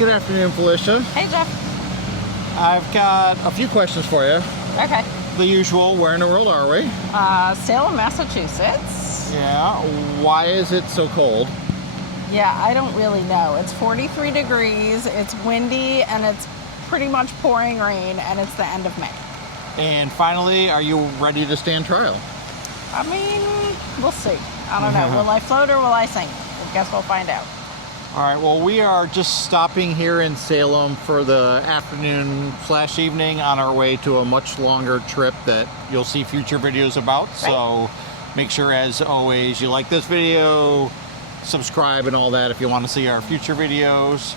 Good afternoon, Felicia. Hey, Jeff. I've got a few questions for you. Okay. The usual, where in the world are we? Salem, Massachusetts. Yeah, why is it so cold? Yeah, I don't really know. It's 43 degrees, it's windy, and it's pretty much pouring rain, and it's the end of May. And finally, are you ready to stand trial? I mean, we'll see. I don't know. Will I float or will I sink? I guess we'll find out. All right, well, we are just stopping here in Salem for the afternoon/evening on our way to a much longer trip that you'll see future videos about. Right. So make sure, as always, you like this video, subscribe and all that if you want to see our future videos.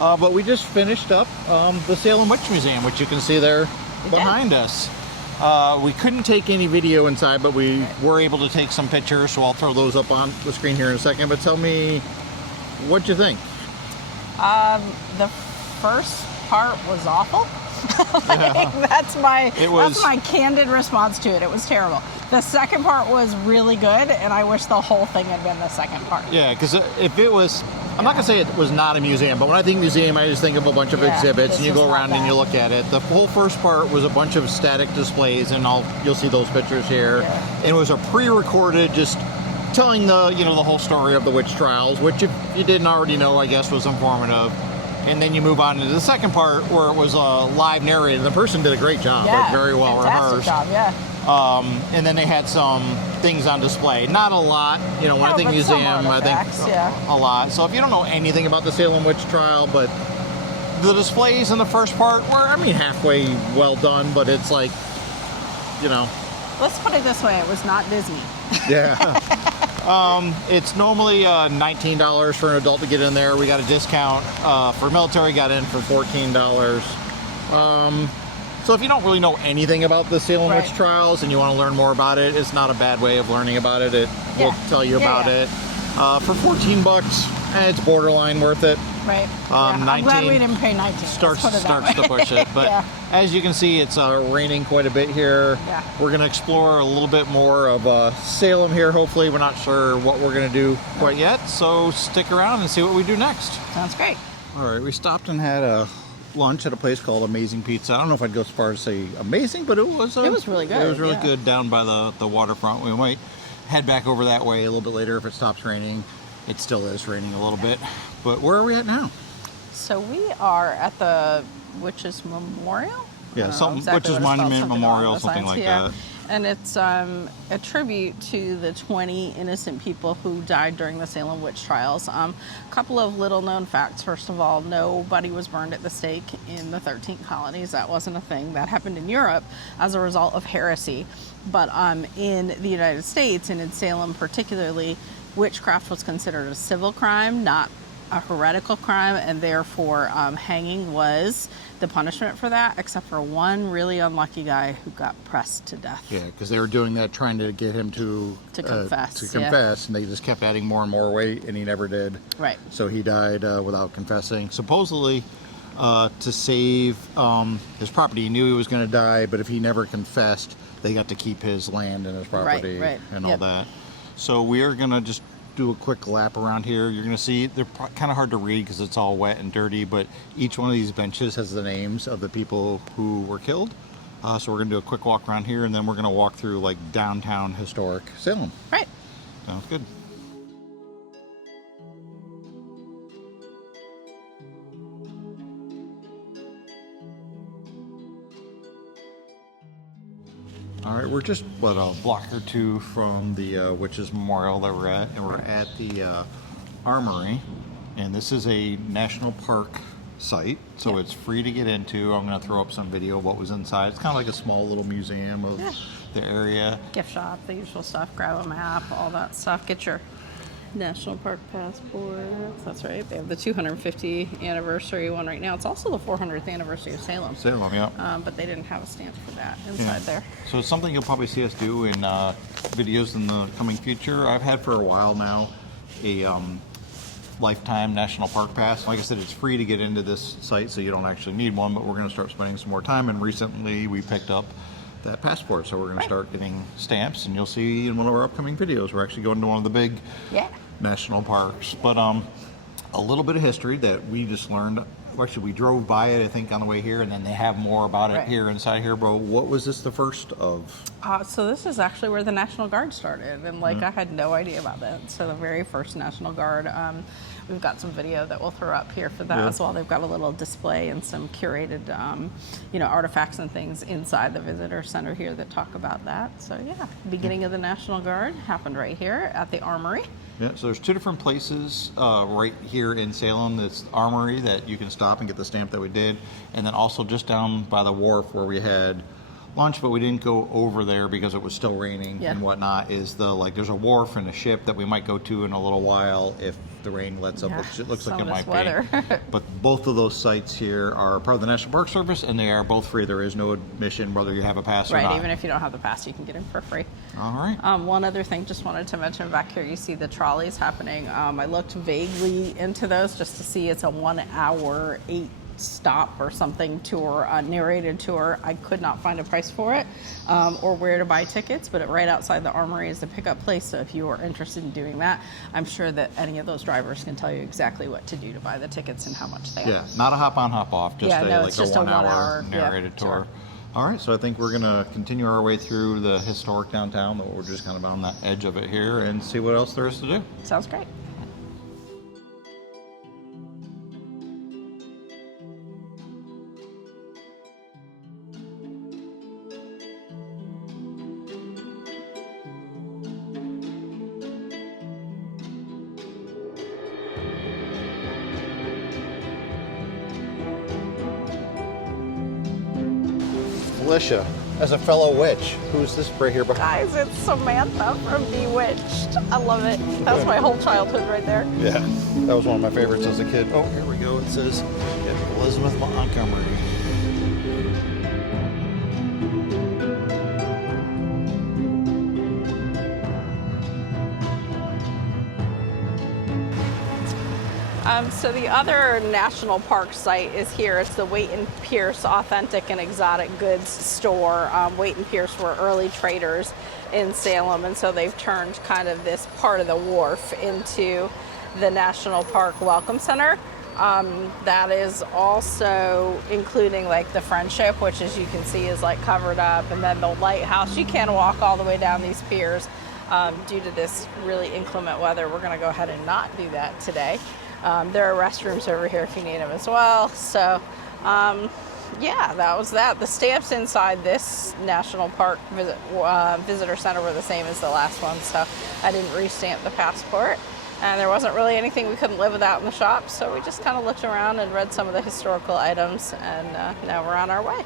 But we just finished up the Salem Witch Museum, which you can see there behind us. We couldn't take any video inside, but we were able to take some pictures, so I'll throw those up on the screen here in a second. But tell me, what'd you think? The first part was awful. That's my candid response to it. It was terrible. The second part was really good, and I wish the whole thing had been the second part. Yeah, because if it was, I'm not gonna say it was not a museum, but when I think museum, I just think of a bunch of exhibits, and you go around and you look at it. The whole first part was a bunch of static displays, and you'll see those pictures here. Yeah. And it was a pre-recorded, just telling the the whole story of the witch trials, which if you didn't already know, I guess was informative. And then you move on into the second part where it was live narrated. The person did a great job, like very well rehearsed. Job, yeah. And then they had some things on display. Not a lot, when I think museum, I think a lot. So if you don't know anything about the Salem witch trial, but the displays in the first part were, halfway well done, but it's like, Let's put it this way, it was not Disney. Yeah. It's normally $19 for an adult to get in there. We got a discount for military, got in for $14. So if you don't really know anything about the Salem witch trials and you want to learn more about it, it's not a bad way of learning about it. It will tell you about it. For $14, it's borderline worth it. Right. I'm glad we didn't pay $19. Starts to push it. But as you can see, it's raining quite a bit here. Yeah. We're going to explore a little bit more of Salem here, hopefully. We're not sure what we're going to do quite yet, so stick around and see what we do next. Sounds great. All right, we stopped and had a lunch at a place called Amazing Pizza. I don't know if I'd go as far as say amazing, but it was really good. It was really good down by the waterfront. We might head back over that way a little bit later if it stops raining. It still is raining a little bit. But where are we at now? So we are at the Witches Memorial? Yeah, Witches Monument Memorial, something like that. And it's a tribute to the 20 innocent people who died during the Salem witch trials. A couple of little known facts. First of all, nobody was burned at the stake in the 13 colonies. That wasn't a thing. That happened in Europe as a result of heresy. But in the United States, and in Salem particularly, witchcraft was considered a civil crime, not a heretical crime, and therefore hanging was the punishment for that, except for one really unlucky guy who got pressed to death. Yeah, because they were doing that trying to get him to confess, and they just kept adding more and more weight, and he never did. Right. So he died without confessing. Supposedly, to save his property, he knew he was going to die, but if he never confessed, they got to keep his land and his property and all that. So we are going to just do a quick lap around here. You're going to see they're kind of hard to read because it's all wet and dirty, but each one of these benches has the names of the people who were killed. So we're going to do a quick walk around here, and then we're going to walk through like downtown historic Salem. Right. Sounds good. All right, we're just a block or two from the Witches Memorial that we're at, and we're at the Armory, and this is a national park site, so it's free to get into. I'm going to throw up some video of what was inside. It's kind of like a small little museum of the area. Gift shop, the usual stuff, grab a map, all that stuff. Get your National Park passport. That's right. They have the 250th anniversary one right now. It's also the 400th anniversary of Salem. Salem, yeah. But they didn't have a stamp for that inside there. So it's something you'll probably see us do in videos in the coming future. I've had for a while now a lifetime National Park pass. Like I said, it's free to get into this site, so you don't actually need one, but we're going to start spending some more time. And recently we picked up that passport, so we're going to start getting stamps, and you'll see in one of our upcoming videos we're actually going to one of the big national parks. But a little bit of history that we just learned actually, we drove by it, I think, on the way here, and then they have more about it Right. here inside here. But what was this the first of? So this is actually where the National Guard started, and like I had no idea about that. So the very first National Guard, we've got some video that we'll throw up here for that Yeah. as well. They've got a little display and some curated, artifacts and things inside the visitor center here that talk about that. So yeah, beginning of the National Guard happened right here at the Armory. Yeah, so there's two different places right here in Salem. That's Armory that you can stop and get the stamp that we did, and then also just down by the wharf where we had lunch, but we didn't go over there because it was still raining Yeah. and whatnot. Is there's a wharf and a ship that we might go to in a little while if the rain lets up, Yeah, which it looks like some it of this might weather. be. But both of those sites here are part of the National Park Service, and they are both free. There is no admission whether you have a pass or Right, not. even if you don't have the pass, you can get in for free. All right. One other thing, just wanted to mention back here, you see the trolleys happening. I looked vaguely into those just to see it's a 1 hour, 8 stop or something tour, narrated tour. I could not find a price for it or where to buy tickets, but right outside the Armory is the pickup place. So if you are interested in doing that, I'm sure that any of those drivers can tell you exactly what to do to buy the tickets and how much they are. Yeah, not a hop on, hop off. Just Yeah, a, no, like it's just a a 1 1 hour hour, yeah, narrated tour. tour. All right, so I think we're going to continue our way through the historic downtown, but we're just kind of on the edge of it here and see what else there is to do. Sounds great. Felicia, as a fellow witch, who's this right here behind? Guys, it's Samantha from Bewitched. I love it. That's my whole childhood right there. Yeah, that was one of my favorites as a kid. Oh, here we go. It says Elizabeth Montgomery. So the other national park site is here. It's the Waite and Pierce Authentic and Exotic Goods Store. Waite and Pierce were early traders in Salem, and so they've turned kind of this part of the wharf into the National Park Welcome Center. That is also including like the Friendship, which as you can see is like covered up, and then the lighthouse. You can't walk all the way down these piers due to this really inclement weather. We're going to go ahead and not do that today. There are restrooms over here if you need them as well. So, yeah, that was that. The stamps inside this National Park Visitor Center were the same as the last one, so I didn't re-stamp the passport. And there wasn't really anything we couldn't live without in the shop, so we just kind of looked around and read some of the historical items, and now we're on our way.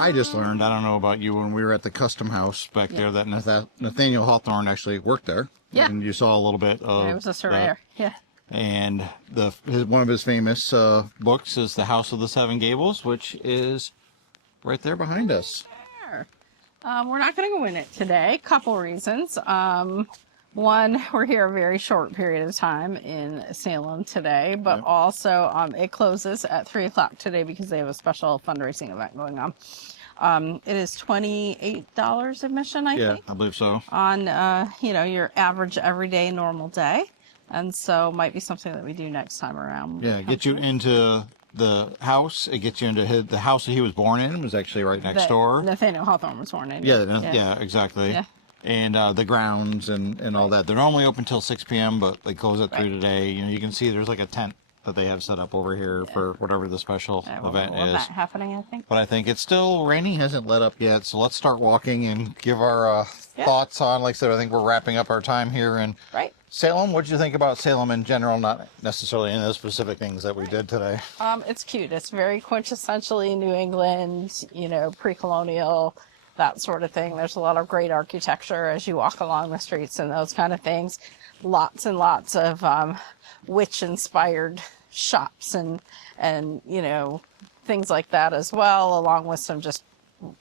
I just learned, I don't know about you, when we were at the Custom House back there, that Nathaniel Hawthorne actually worked there. Yeah. And you saw a little bit of It was a surveyor. Yeah. And one of his famous books is The House of the Seven Gables, which is right there behind us. Sure. We're not going to go in it today. Couple reasons. One, we're here a very short period of time in Salem today, but also it closes at 3 o'clock today because they have a special fundraising event going on. It is $28 admission, I think. Yeah, I believe so. On your average everyday normal day, and so might be something that we do next time around. Yeah, get you into the house. It gets you into the house that he was born in was actually right next door. Nathaniel Hawthorne was born in. Yeah, exactly. Yeah. And the grounds and all that. They're normally open till 6 p.m., but they close at 3 today. You know, you can see there's like a tent that they have set up over here for whatever the special event is. That happening, I think. But I think it's still raining, hasn't let up yet. So let's start walking and give our thoughts on. Like I said, I think we're wrapping up our time here in Salem, what did you think about Salem in general, not necessarily in the specific things that we did today? It's cute. It's very quintessentially New England, you know, pre-colonial, that sort of thing. There's a lot of great architecture as you walk along the streets and those kind of things. Lots and lots of witch-inspired shops and you know, things like that as well, along with some just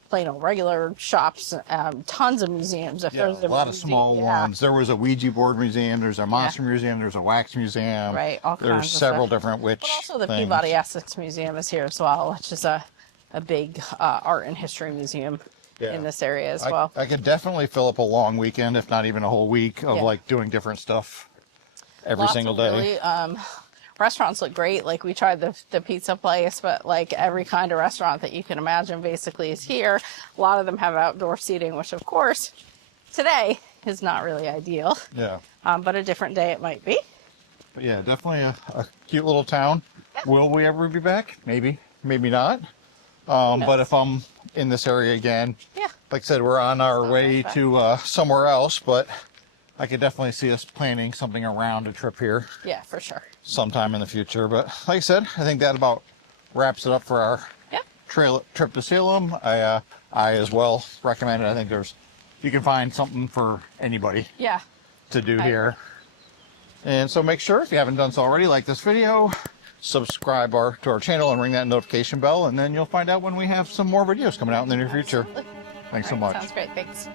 plain old regular shops. Tons of museums. If Yeah, there's a lot of small ones. There was a Ouija board museum. There's a monster museum. There's a wax museum. Right, all kinds There's of several stuff. different witch But also the things. Peabody Essex Museum is here as well, which is a big art and history museum in this area as well. I could definitely fill up a long weekend, if not even a whole week, of like doing different stuff every Lots single of day. really, restaurants look great. Like we tried the pizza place, but like every kind of restaurant that you can imagine basically is here. A lot of them have outdoor seating, which of course today is not really ideal. Yeah. But a different day it might be. But yeah, definitely a cute little town. Will we ever be back? Maybe, maybe not. But if I'm in this area again, like I said, we're on our way to somewhere else, but I could definitely see us planning something around a trip here Yeah, for sure. sometime in the future. But like I said, I think that about wraps it up for our trip to Salem. I as well recommend it. I think you can find something for anybody to do here. And so make sure, if you haven't done so already, like this video, subscribe to our channel and ring that notification bell, and then you'll find out when we have some more videos coming out in the near future. Absolutely. Thanks All so right, much. Sounds great. Thanks.